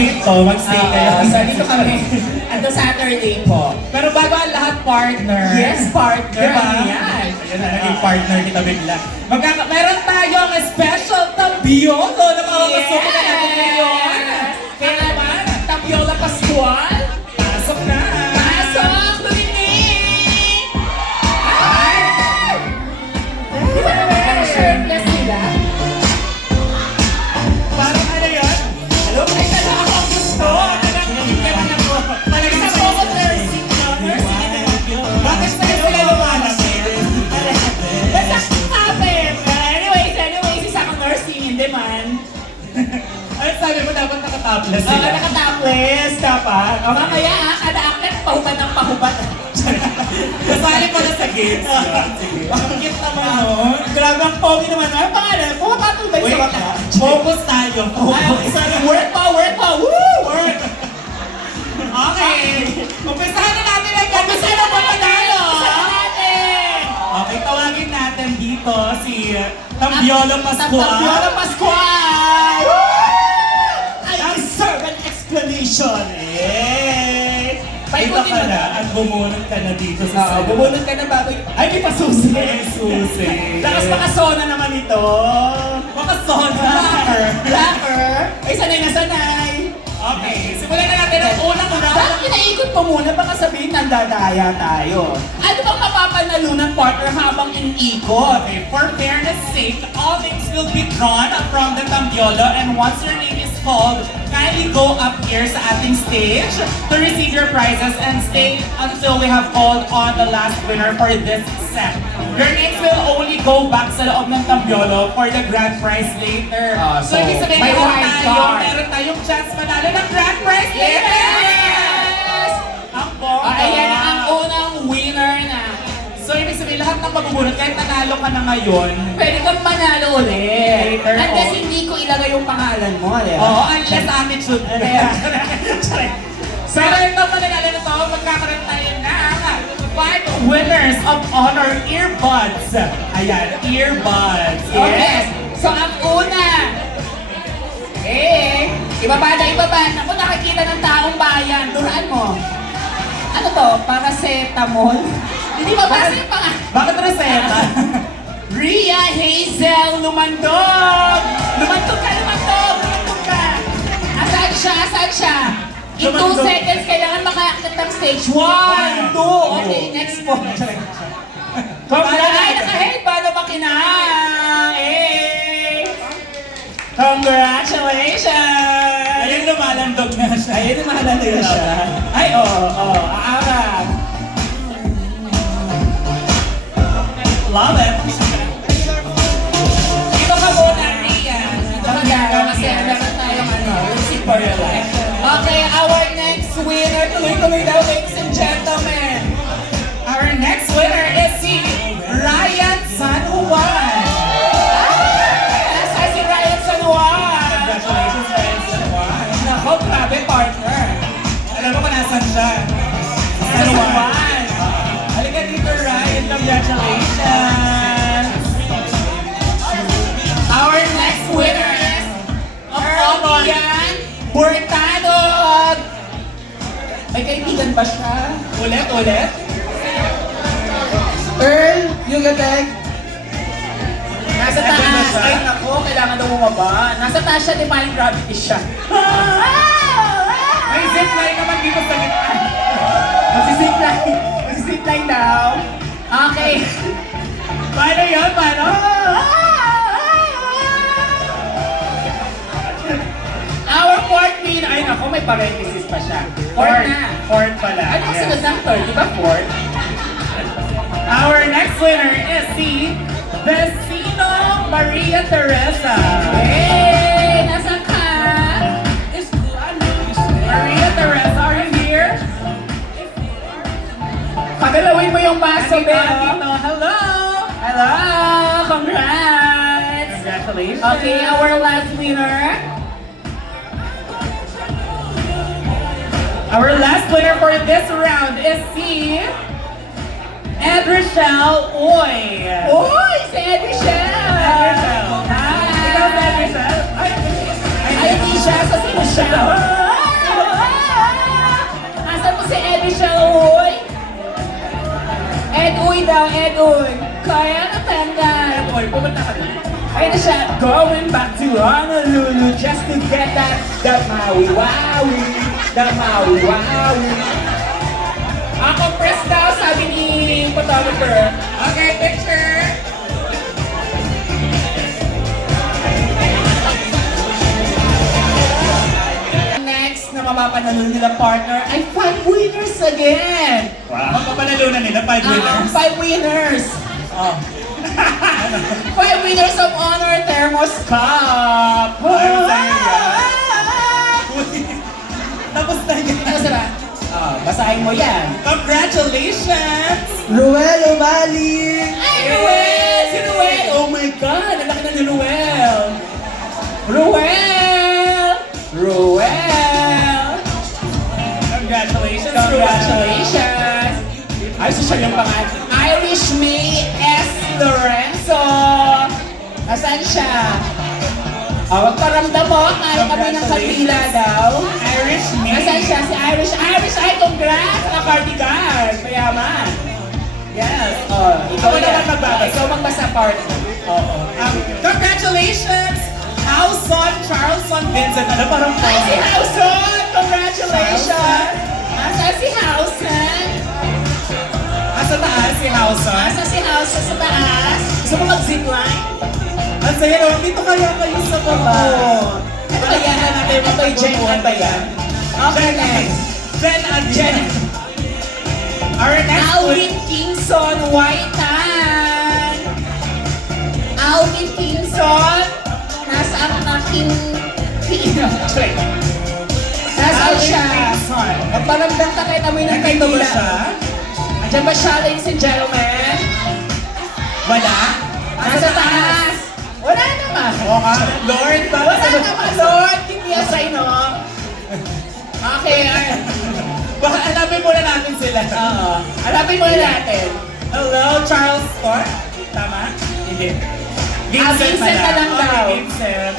mag-treat to, mag-stay kayo. So dito kami, at the Saturday po. Pero bago ang lahat, partner. Yes, partner. Diba? Yan. Ayan na, naging partner kita bigla. Meron tayong special tabioto na mga masuko na natin ngayon. Kaya naman, Tapiola Pascual. Pasok na! Pasok! Tuminig! Ay! Di ba naman ang shirtless nila? Parang ano yun? Hello? Ay, talaga ako ang gusto! Talagang sa ako nursing yun. Nursing yun. Bakit tayo sila lumalapit? Basta kapit! Anyways, isa akong nursing, hindi man. Ano sabi mo, dapat nakatopless Oo, sila? nakatopless dapat. O mamaya kada akit, pahubad ng pahubad. Kasali pa na sa games. Sige. Ang cute naman nun. Grabe ang pogi naman. Ano pangalan? Pumapatulay Wait, sa baka. focus tayo. Focus. Sorry, work pa! Woo! Work! Okay. Umpisahan na natin ang Gusto na ba manalo? Gusto na natin! Okay, tawagin natin dito si Tambiola Pascual. Tapiola Pascual! I deserve an explanation! Eh! Dito ka na at bumunod ka na dito sa Oo, bubunod ka na bago. Ay, may pasusi! Ay, susi. Lakas makasona naman ito! Makasona. Blacker! Ay, sanay na sanay! Okay, simulan na natin ang unang round. Bakit pinaikot mo muna? Baka sabihin nandadaya tayo. Ano bang mapapanalunan, partner, habang iniikot? Okay, for fairness sake, all names will be drawn from the Tambiola, and once your name is called, kindly go up here sa ating stage to receive your prizes and stay until we have called on the last winner for this set. Your names will only go back sa loob ng Tambiolo for the grand prize later. So, ibig sabihin, may wild card. meron tayong chance manalo ng grand prize later! Yes! Ang bongga! Ayan ang unang winner na. So, ibig sabihin, lahat ng pagbubunog, kahit nanalo ka na ngayon, Pwede kang manalo ulit. Later, Unless oh. hindi ko ilagay yung pangalan mo, di ba? oo, unless attitude. So, ito mananalo na to, magkakaroon tayo ng 5 winners of honor earbuds. Ayan, earbuds. Okay. So, ang una. Ibaba na ibaba. Naku, nakikita ng taong bayan. Duraan mo. Ano to? Paracetamol? Hindi ba basta yung pangalan? Bakit reseta? Rhea Hazel Lumandog! Lumandog ka! Lumandog ka! Asan siya? In 2 Lumandog. seconds, kailangan makaakit ng stage. 1, 2. Okay, next po. Ay, naka-headband na makinang! Congratulations! Ayun, lumalandog na siya. Ayun, lumalandog na siya. Ay, oo, aarap. Love it. Dito ka muna, Rhea. Dito ka muna kasi meron tayong receipt for your life. Okay, our next winner. Tuloy-tuloy daw, ladies and gentlemen. Our next winner is si Ryan San Juan. Nasa si Ryan San Juan. Congratulations, Ryan San Juan. Nako, grabe, partner. Alam mo kung nasan siya? Sa San Juan. Halika dito, Ryan. Congratulations. Our next winner is Ian Bortadog. May kaibigan ba siya? Ulit. Earl Yugateg. Nasa Nandun na taas. siya? Ay, nako, kailangan daw bumaba. Nasa taas siya, defying gravity siya. May zipline naman dito sa gitna. Magsisipline daw. Okay. Paano yun? Paano? Our fourth winner. Ay, nako, may parenthesis pa siya. Fourth na. Fourth pala. Anong Yes. sunod ng third? Di ba fourth? Our next winner is si Vecino Maria Teresa. Hey! Nasaan ka? Maria Teresa, are you here? Pagalawin mo yung baso, Dito, Bel. dito. Hello! Hello! Congrats! Congratulations. Okay, our last winner. Our last winner for this round is si Edrichelle Oy. Uy! Si Ed Michelle! Edrichelle. Hi! Ikaw si Edrichelle? Ay, hindi siya. Sa sino siya? Edwin. Kaya natandaan. Oy, pumunta ka na. Ayun na siya. Going back to Honolulu just to get that Maui-Waui. That Maui-Waui. Ako press daw, sabi ni photographer. Okay, picture. Next na mapapanalunan nila partner ay 5 winners again. Wow. Mapapanalunan nila, 5 winners. 5 winners. Oh. 5 winners of Honor Thermos Cup. Ay, masaya yan. Tapos na yan. Ano sila? Basahin mo yan. Congratulations! Ruel Umali! Ay, Ruel! Si Ruel! Oh my God! Ang laki na ni Ruel! Ruel! Ruel! Congratulations, Congratulations! Ay, siya yung pangalan. Irish May S. Lorenzo! Nasaan siya? Paramdam mo, kaya kami ng kabila daw. Irish May. Nasaan siya? Si Irish. Irish, ay, congrats! Naka-cardigan! Mayaman! Yes. Ikaw Ako naman magbabasa. Ikaw magbasa partner. Oo. Congratulations! Howson Charleston Vincent. Ano parang Ay, si Howson! Congratulations! Nasaan si Howson? Asa taas si Howson? Nasaan si Howson sa taas? Gusto mo mag-zipline? Ang saya naman, dito kaya kayo sa baba. Ano ba yan? Ito yung Jen ba yan? Okay, next. Jen and Jen. Our next Alvin Kingston Whitean. Alvin Kingston. Nasaan na Nasaan siya? Magparamdam ka kahit amoy ng Nakita ba kandila. siya? Andiyan ba siya, ladies and gentlemen? Wala? Nasa taas. Wala naman. Oo nga. Lord, Wala naman, Lord. Give me a sign, no? Okay, Baka hanapin muna natin sila. hanapin muna natin. Hello, Charles Scott? Tama? Hindi. Vincent pala. na lang Okay, daw. Vincent.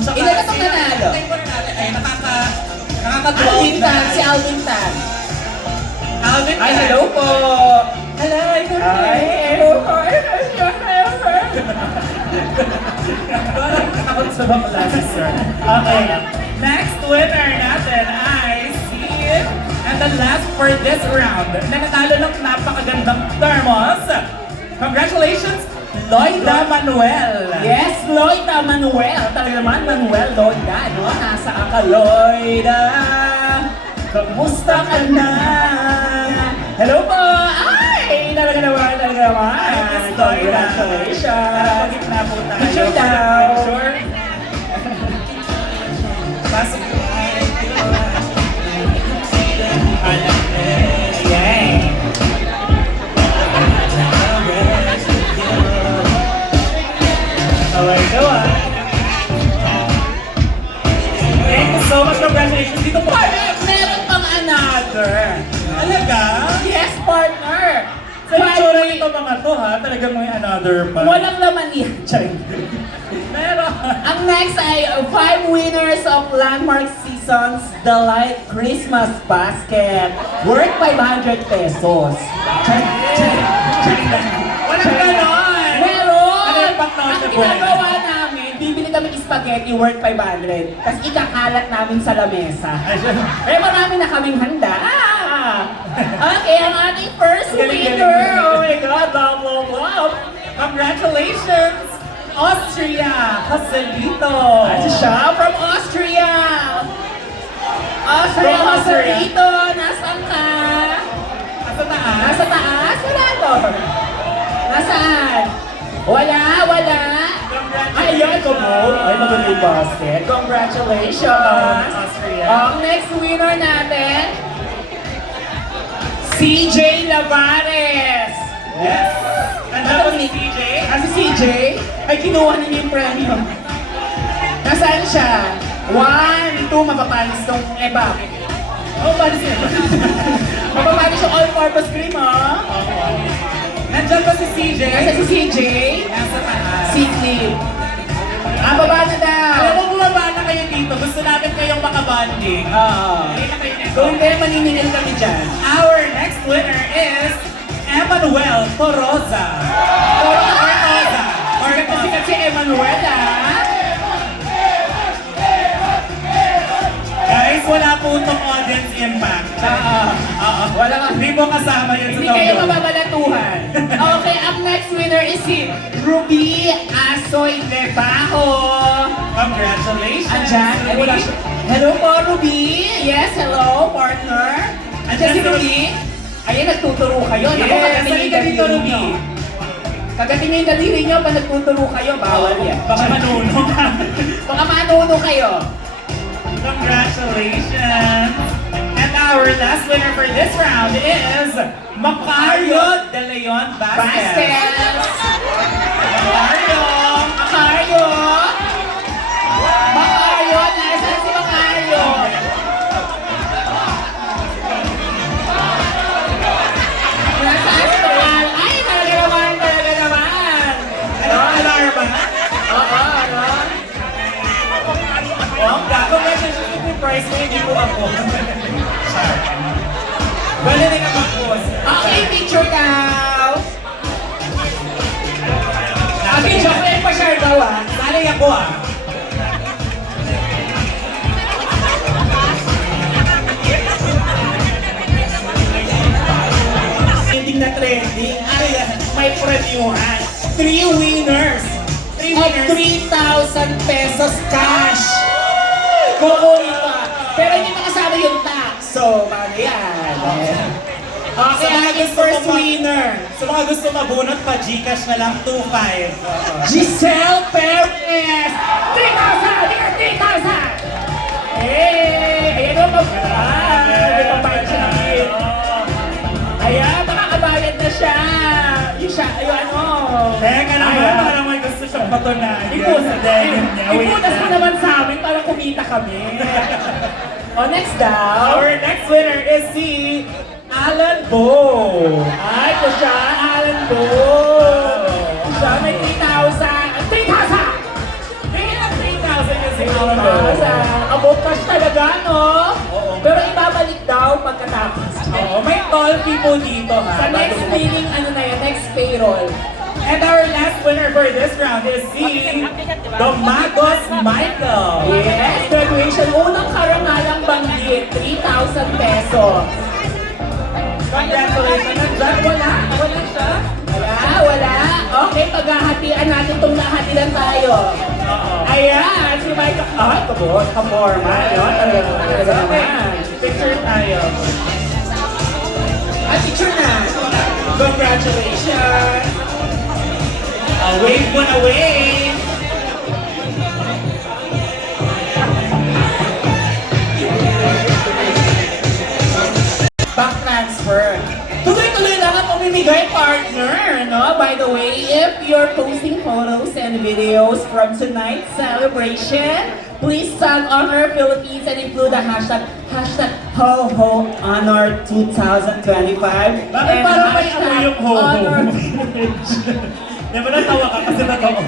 Saka Ilan na itong nanalo? Tingnan muna natin. Ay, nakaka-12 Alvin na. Tan, si Alvin Tan. Alvin Ay, Tan. hello po. Hello, ikaw Ay, rin. hello po. Parang takot sa bakla si Sir. Okay. Next winner natin ay si... And the last for this round, na natalo ng napakagandang thermos. Congratulations, Loida Manuel. Yes, Loida Manuel. Talaga naman, Manuel Loida, no? Nasa ka, Loida. Kamusta ka na? Hello po! Ay, talaga naman, talaga naman. Ay, Miss Loida. Congratulations. Para pagitna po tayo. Picture daw. Picture. Pasok po. Yay! Alright, go on. Thank you so much. Congratulations. Dito po. Meron pang another. Talaga? Yes, partner. Sa itsura nito mga to ha, talagang may another pa. Walang laman yan. Charing. Meron. Ang next ay 5 winners of Landmark Seasons Delight Christmas Basket. Worth 500 pesos. Walang ganon. Meron! Ano yung pang-note Ang na buhay? ginagawa namin, bibili kami spaghetti worth 500. Tapos ikakalat namin sa lamesa. Eh, marami na kaming handa. Okay, ang ating first winner. Oh my God, love, love, love. Congratulations! Austria! Joselito! Ano siya? From Austria! Austria, From Austria. Joselito! Nasaan ka? Asa taas? Nasa taas? Wala to. Nasaan? Wala, wala. Ay, yan, kumo. Ay, maganda yung basket. Congratulations. Austria. Ang next winner natin, CJ Lavares. Yes! Ganda po si CJ. Si CJ, ay kinuha niya yung premium. Nasaan siya? 1, 2, mapapanis tong ebak. Oh, panis yun. Mapapanis yung all-purpose cream, ha? Nandiyan pa si CJ. Nasa si CJ, Nasa taas. si Clip. Baba na daw. Alam mo, bumaba na kayo dito. Gusto namin kayong makabanding. Oo. Hindi na kayo dito. Kung hindi, maniningil kami dyan. Our next winner is Emmanuel Toroza. Toroza. Sikat na sikat si Emmanuel, Guys, wala po itong audience impact. Wala nga. Hindi po kasama yun sa Hindi kayo tablo. mababalatuhan. Okay, ang next winner is si Ruby Asoy Lebajo. Congratulations. Andyan? Ay, wala siya. Hello po, Ruby. Yes, hello, partner. Andyan si Ruby. Ayun, nagtuturo kayo. Naku, Yes, kagating yung halika dito, daliri Ruby. nyo. Kagating yung daliri nyo pa nagtuturo kayo. Bawal yan. Baka manuno ka. Baka manuno kayo. Congratulations. And our last winner for this round is Macario De Leon Vasquez. Bastes. Macario. Macario. Macario. Nasaan si Macario? Nasaan si Macario? Ay, talaga naman. Ano, alarma? Oo, ano? Bongga. Congratulations to the prize mo, hindi po ako. Bali rin ang mag-post. Okay, picture daw. Okay, chocolate pa share daw Sali ako Trending na trending. Ay, may premiuhan. 3 winners. 3 Of winners. 3,000 pesos cash. Kukunin pa. Pero hindi pa kasama yung tax. So, paano yan? Okay, ang aking first winner. Sa mga gusto mabunot pa, Gcash na lang 2,500. Giselle Perez! 3,000! 3,000! Hey! Ayan o, may pambayad siya ng bill. Ayan, makakabayad na siya. Yung siya, yung ano. Teka naman, Ayan. parang may gusto siyang patunayan. Ipunas sa debit niya. Wait Ipunas mo lang. naman sa amin para kumita kami. O, next daw. Our next winner is si Alan Bo. Ay, ko siya, Alan Bo. Siya may 3,000. 3,000! 3,000 yung si Alan Bo. 3,000. Above cash talaga, no? Oo. Pero ibabalik daw pagkatapos. Oo, may toll fee po dito ha. Sa next meeting, ano na yan, next payroll. And our last winner for this round is si Domagos Michael. Yes, graduation. Unang karangalang banggit, 3,000 pesos. Congratulations. Nandyan, wala. Wala siya. Wala. Okay, paghahatian natin itong lahat ilan tayo. Oo. Ayan, si Michael. Ay, kaporma. Yun, talaga Okay, naman. picture tayo. At picture na. Congratulations. Wave mo na wave. Bank transfer. Tuloy-tuloy lang ang pamimigay, partner, no? By the way, if you're posting photos and videos from tonight's celebration, please tag Honor Philippines and include the hashtag HoHoHonor 2025. Bakit and parang may hashtag amoy yung ho-ho? Honor Di ba natawa ka kasi natawa?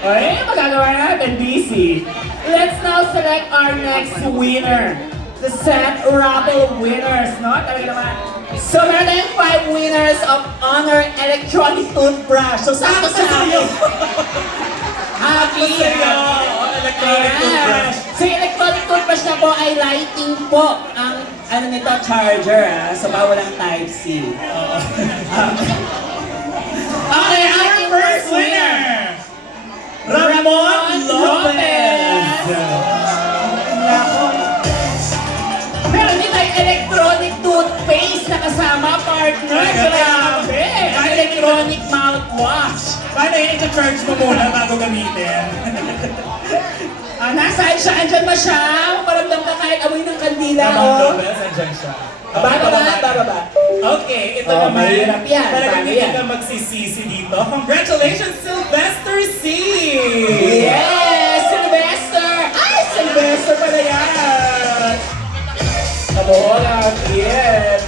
Ay, magagawa natin, busy. Let's now select our next winner. The set raffle winners, no? Talaga naman. So, meron tayong 5 winners of Honor Electronic Toothbrush. So, sakto sa akin. Happy! Electronic toothbrush. So, yung electronic toothbrush na po ay lighting po ang ano nito, charger. So, bawal ang Type-C. Okay, our first winner! Ramon Lopez! Meron din tayong electronic toothpaste na kasama, partner. Grabe! Electronic mouthwash. Paano yun? Ito-charge mo muna bago gamitin. Nasaan siya? Andyan ba siya? Paramdam ka kahit amoy ng kandila, Ramon oh. Lopez, andyan siya. Bababa. Okay, ito Oh, naman. mahirap yan. Talagang Paano hindi yan? ka magsisisi dito. Congratulations, Sylvester C! Yes! Sylvester! Ay, Sylvester pala yan! Kaboholan, yes!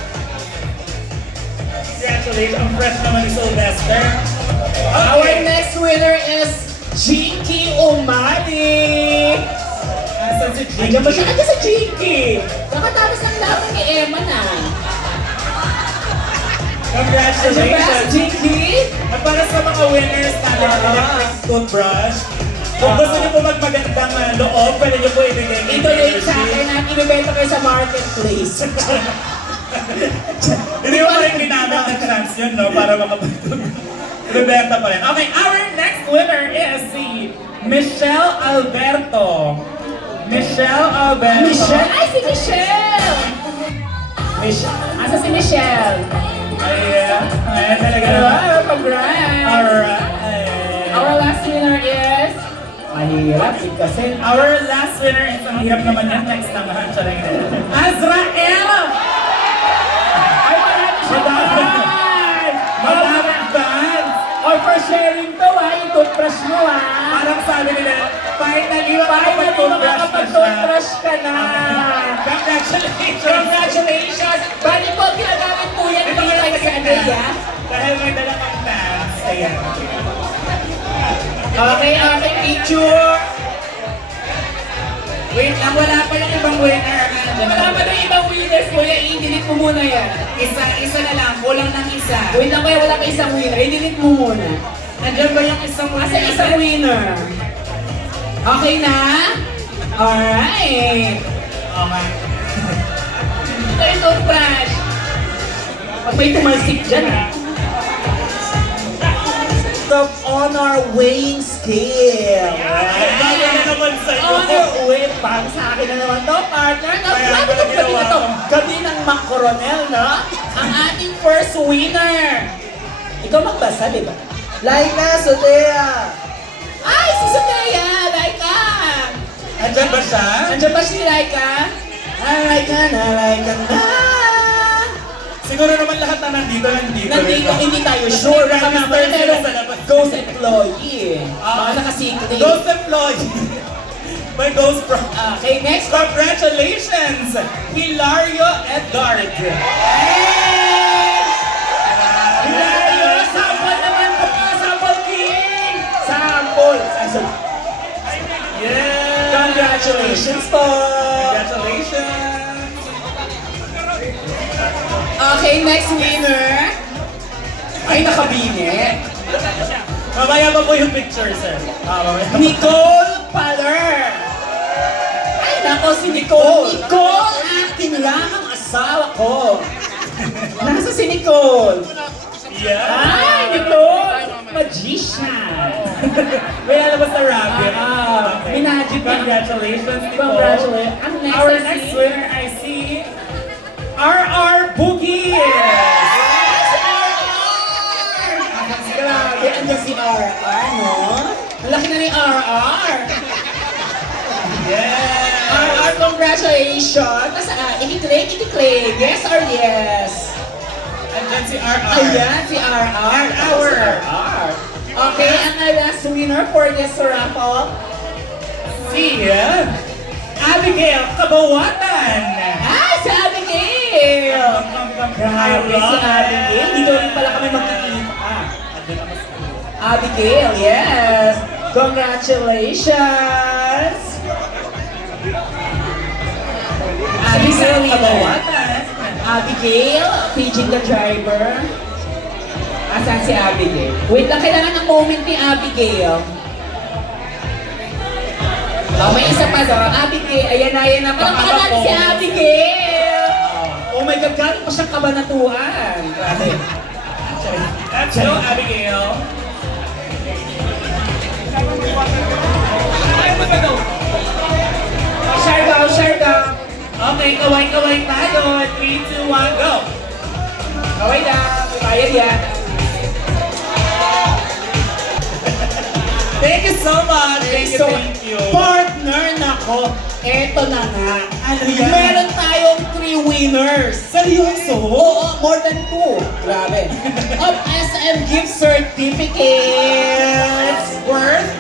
Congratulations, ang fresh naman ni Sylvester. Our next winner is Jinky Umali! Nasaan si Jinky? Andiyan ba siya? Andiyan sa Jinky! Kakatapos ng laban ni Emma na. Congratulations! Jinky! At para sa mga winners natin ng electric toothbrush, kung gusto niyo po magmagandang loob, pwede niyo po ibigay Ito na sa akin at ibibenta kayo sa marketplace. Hindi mo pa rin ginamit ng chance yun, no? Para makapagtulog. Ibibenta pa rin. Okay, our next winner is si Michelle Alberto. Michelle Alberto. Michelle! Ay, si Michelle! Asa si Michelle? Ayan. Ayan talaga. Wow, congrats! Alright. Our last winner is... Mahirap kasi. Our last winner is, ang hirap naman yan. Next naman. Charing. Azrael! Ay, marami siya! Madaming fans! Or for sharing to yung toothbrush mo Parang sabi nila, finally makakapag-toothbrush ka na! Congratulations! Congratulations! Bali po, ginagamit po yan Ito dito nga kay Andrea. Dahil may dala kang fans. Ayan. Okay, picture! Wait lang, wala pa yung ibang winner. Wala pa na ibang winners, kuya, i-delete mo muna yan. Isa na lang, kulang ng isa. Wait lang kuya, wala pa isang winner, i-delete mo muna. Nandiyan ba yung isang Asa isang winner? Okay na? Alright! Okay. Ito yung toothbrush. Pag may tumalsik dyan Stop on our weighing scale. Bago na naman sa'yo. On our way, pang sa akin na naman to, partner. Kaya Grabe pala itong gabi na to. ginawa mo. Gabi ng Macoronel, no? Ang ating first winner. Ikaw magbasa, di ba? Laika, Sotea! Ay, si Soteya! Laika! Andyan ba siya? Andiyan ba si Laika? Laika na. Siguro naman lahat na nandito. Nandito, hindi tayo sure. Baka mamaya merong ghost employee. Mga nakasikli. Ghost employee. May ghost from... Okay, next. Congratulations! Hilario Edgard. Hilario, sample naman po ka, sample king! Sample! Yeah! Congratulations po! Congratulations! Okay, next winner. Ay, nakabine. Mamaya pa po yung picture, sir. Mamaya. Nicole Paler. Ay, nako si Nicole. Nicole, acting lang ang asawa ko. Nasa si Nicole. Yeah! Ay, Nicole! Magician! May alabas na rabbit. May magic. Congratulations, Nicole. Congratulations. Ang next Our I next see- winner, I see... RR Boogie! Grabe, andyan si RR, no? Ang laki na ni RR. Yeah! RR, congratulations! Nasa, i-claim. Yes or yes? Andyan si RR. Ayan, si RR. Our. RR. Okay, ang last winner for this raffle. Si Abigail Kabawatan. Ah, si Abigail! Grabe, si Abigail. Dito rin pala kami magkikita. Abigail, yes! Congratulations! Abigail Abigail, Kabawatan. Abigail, paging the driver. Asan si Abigail? Wait lang, kailangan ng moment ni Abigail. Oh, may isa pa doon. Abigail, ayan na. Palakpakan natin si Abigail! Oh my God, galing pa siyang kabanatuan. Grabe. That's you, Abigail. Share go. Okay, kaway-kaway tayo. 3, 2, 1, go! Okay na, may bayad yan. Thank you so much. Thank you. Partner nako, eto na nga. Ano yan? Meron tayong 3 winners. Seryoso? Oo, more than 2. Grabe. Of SM gift certificates. Worth,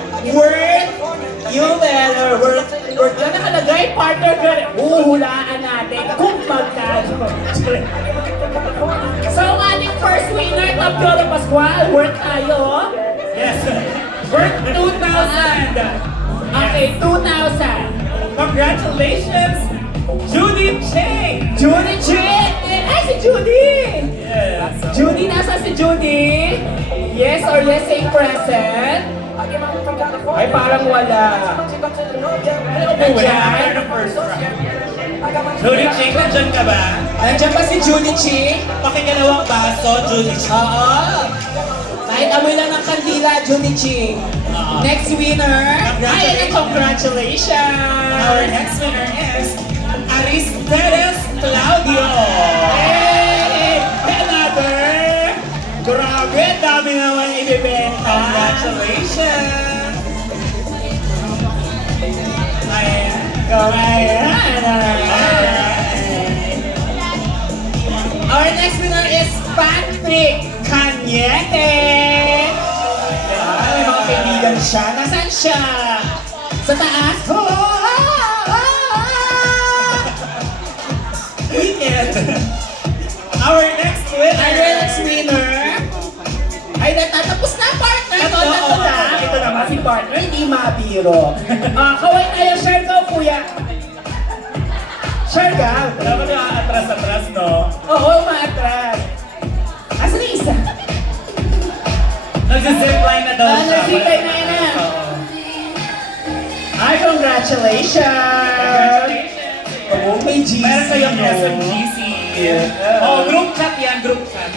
you better worth na nakalagay, partner girl. Huhulaan natin kung magkano. So, ang ating first winner, Tapiola Pascual, worth tayo. Yes. Worth 2,000. Okay, 2,000. Congratulations, Judy Cheng. Judy Cheng! Ay, si Judy! Yes. Judy, nasa si Judy? Yes or yes say present? Ay, parang wala. Nandiyan. The first round. Judy Chick, nandiyan ka ba? Nandiyan ba si Judy Chi? Pakigalawang baso, Judy Chick. Oo. Kahit amoy lang ng kandila, Judy Chi. Next winner. Ay, congratulations! Our next winner is Aristides Claudio. Hey! Another! Grabe, dami naman ibibenta. Congratulations! Ayan. Ayan. Our next winner is Patrick Cañete. Ay, may mga kaibigan siya. Nasaan siya? Sa taas? Our next winner. Our next winner. Ay, natatapos na, partner. Ito na. Ito naman si partner, hindi mabiro. Kaway tayo, share ko, kuya. Share ka? Dapat yung atras-atras, no? Oo, maatras. Asan yung isa? Nag-zipline na daw siya. Nag-zipline na yan. Oo. Ay, congratulations! Oh, may GC. Meron kayong no? SMGC. Oh, group chat yan, group chat.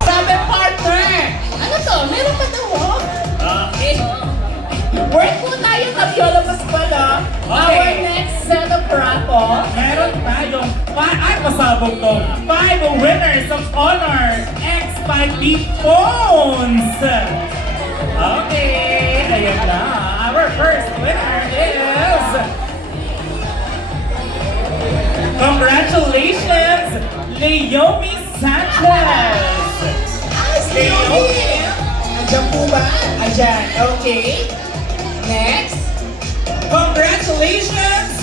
Grabe, partner! Ano to? Meron pa to, oh? Work po tayo sa Viola Pascuala. Okay. Our next set of raffle. Meron tayong ay pasabog to. 5 winners of Honor X5D phones. Okay, ayun na. Our first winner is... Congratulations, Leomi Sanchez. Leomi! Andiyan po ba? Andiyan. Okay. Next. Congratulations,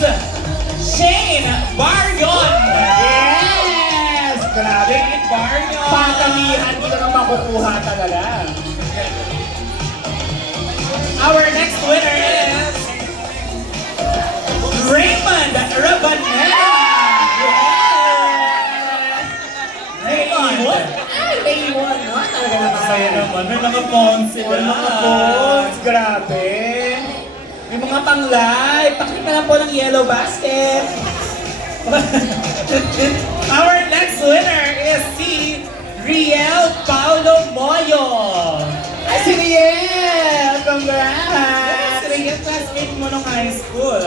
Shane Barrion. Yes! Grabe. Shane Barrion. Patamihan, hindi ko na makukuha talaga. Our next winner is Raymond Rabanera. Yes! Raymond. Ay, Raymond, no? Talaga naman. Masaya naman. May mga phones sila. May mga phones, grabe. May mga pang-live. Pakita lang po ng yellow basket. Our next winner is si Riel Paulo Moyo. Ay, si Riel! Congrats! Si Riel, classmate mo nung high school.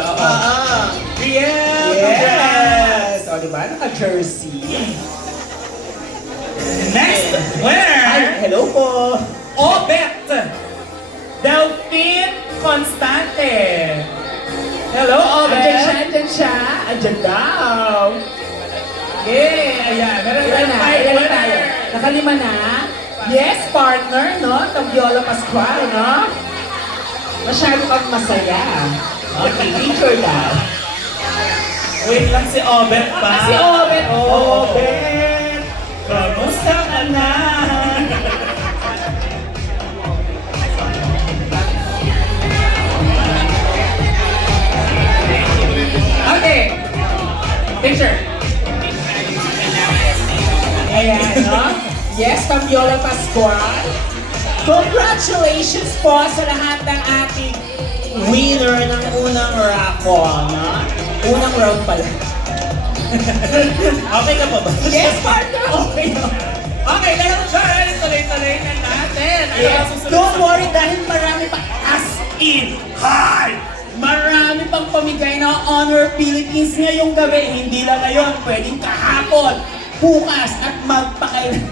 Riel, Yes! O, diba? Naka-jersey. next winner, Ay, hello po. Obet Delphine Constante. Hello, Obet. Andyan siya, andyan siya. Andyan daw. Yeah, ayan. Meron Ilan na? tayong Ilan na winner. tayo? Nakalima na? Yes, partner, no? Taviola Pascual, no? Masyado kang masaya. Okay, picture daw. Wait lang si Obet pa. Si Obet. Oh. Obet. Kamusta ka na? Okay. Picture. Ayan, no? Yes, Taviola Pascual. Congratulations po sa lahat ng ating winner ng unang raffle, no? Unang round pala. Okay ka pa ba? Yes, partner! Okay. Okay, dahil dyan, tuloy-tuloy na natin. Ano Yes. ang susunod? Don't worry dahil marami pa as in high! Marami pang pamigay na Honor Philippines ngayong gabi. Hindi lang ngayon, pwedeng kahapon, bukas at magpakailan.